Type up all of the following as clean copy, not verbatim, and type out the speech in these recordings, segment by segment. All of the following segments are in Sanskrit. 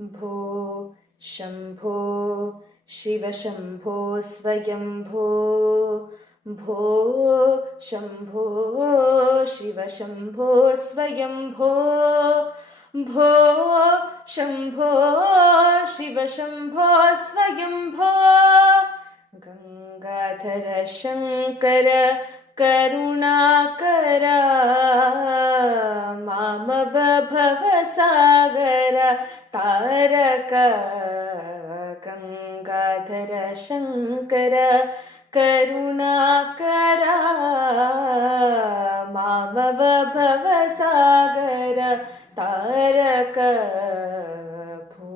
भो शम्भो शिवशम्भो स्वयम्भो भो शम्भो शिवशम्भो स्वयम्भो भो शम्भो शिवशम्भो स्वयम्भो गंगाधर शंकर करुणाकर मामव भवसागर तारक गंगाधर शंकर करुणाकर मामव भवसागर तारक भो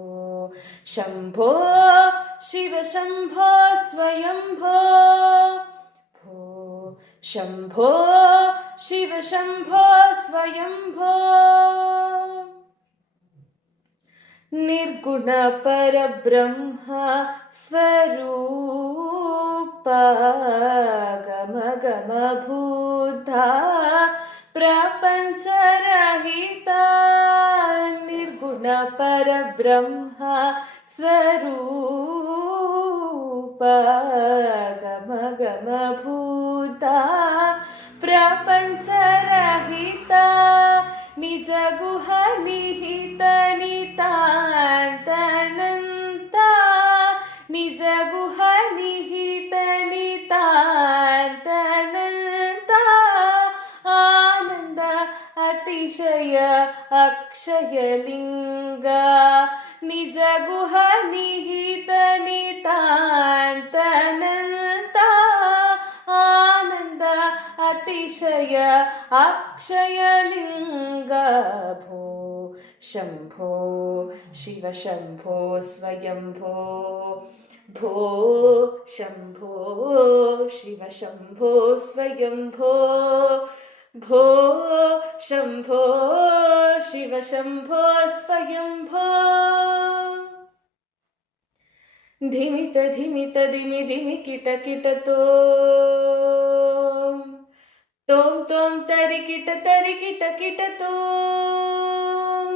शम्भो शिवशम्भो स्वयम्भो भो शम्भो शिवशम्भो स्वयम्भो निर्गुण परब्रह्म स्वरूप गम गम भूता प्रपंचरहिता निर्गुण परब्रह्म स्वरूप गम गम भूता प्रपंचरहिता निज गुह निहित नितान्तनन्ता निज गुह निहित नितान्तनन्ता आनंद अतिशय अक्षयलिंगा निज गुह निहित नितान्तनन्ता आनंद अतिशय अक्षयलिंगा भो शम्भो शिवशम्भो स्वयम्भो भो शम्भो शिवशम्भो स्वयम्भो भो शम्भो शिवशम्भो स्वयम्भो धिमित धिमित धिमि धिमि किट किट तोम तोम तरि किट किट तोम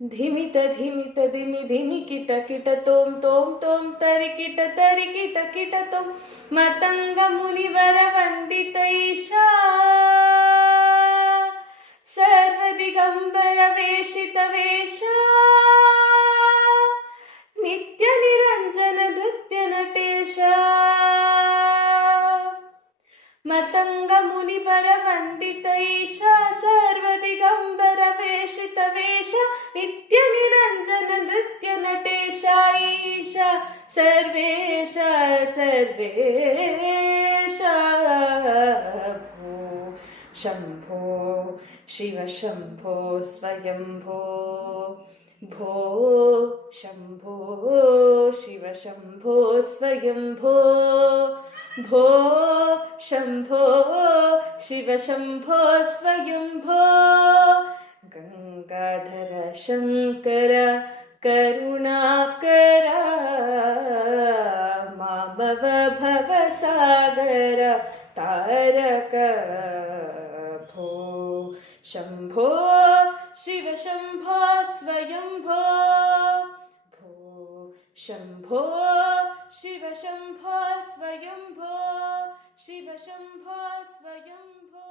धिमित धिमित धिमि धिमि किट किट तोम तोम तोम तरि किट किट तोम मतंग मुनिवर वंदित ईशा सर्वदिगंबर वेशित वेशा नित्य निरंजन नृत्य नटेश मतंग मुनिवर वंदित ईशा सर्वदिगंबर वेशित वेश नित्य निरंजन नृत्य नटेश ईशा सर्वेश सर्वेश भो शम्भो शिवशम्भो स्वयम्भो भो शम्भो शिवशम्भो स्वयम्भो भो शम्भो शिवशम्भो स्वयम्भो गंगाधर शंकर करुणाकर मामव भवसागर तारक भो शम्भो शिवशम्भो स्वयम्भो भो शम्भो शिवशम्भो स्वयम्भो शिवशम्भो स्वयम्भो।